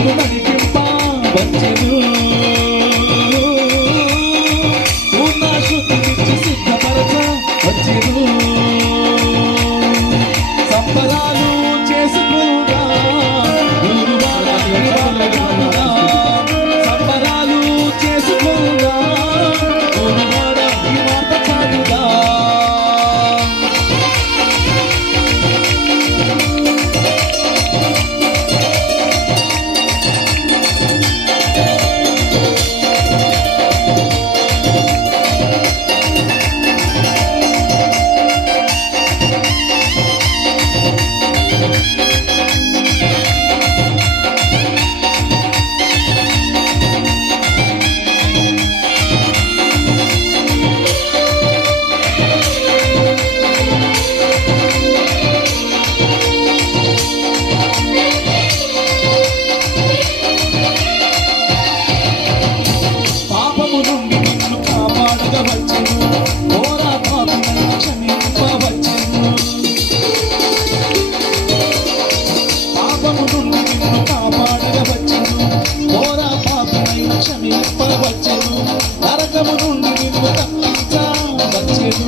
నిన్ను నడిపింప వచ్చెను. పూర్ణ శుద్ధినిచ్చి సిద్ధపరచ వచ్చెను. సంబరాలు చేసుకుందా ఊరువాడ ఈ వార్త చాటుదా. సంబరాలు చేసుకుందా ఊరువాడ ఈ వార్త చాటుదా. నరకము నుండి నిన్ను తప్పించవచ్చెను.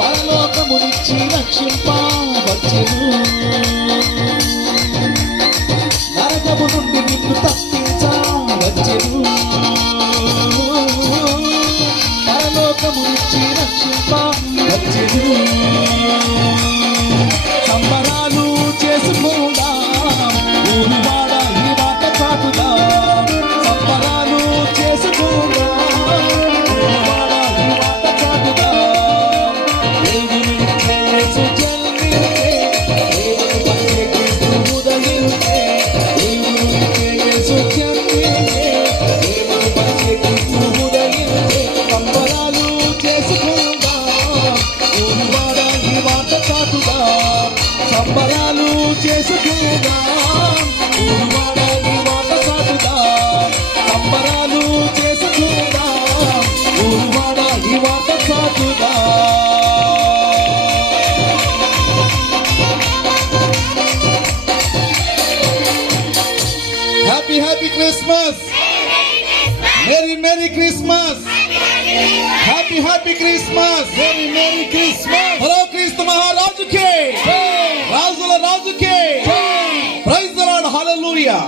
పరలోకమునిచ్చి రక్షింపవచ్చెను. నరకము నుండి నిన్ను తప్పించవచ్చెను. పరలోకమునిచ్చి రక్షింపవచ్చెను. సంబరాలు చేసుకుందా ఊరువాడ ఈ వార్త చాటుదా. సంబరాలు చేసుకుందా ఊరువాడ ఈ వార్త చాటుదా. దేవునికే యేసు జన్మించే, దేవుని పంచే క్రీస్తు ఉదయించే. దేవునికే యేసు జన్మించే, దేవుని పంచే క్రీస్తు ఉదయించే. సంబరాలు చేసుకుందా ఊరువాడ ఈ వార్త చాటుదా. సంబరాలు చేసుకుందా ఊరువాడ ఈ వార్త చాటుదా. సంబరాలు చేసుకుందా ఊరువాడ ఈ వార్త చాటుదా. Happy happy Christmas. Merry merry Christmas. Happy happy Christmas. Merry merry Christmas. Hello క్రీస్తు మహారాజుకే, రాజుల రాజుకే. Praise the Lord. హల్లెలూయా.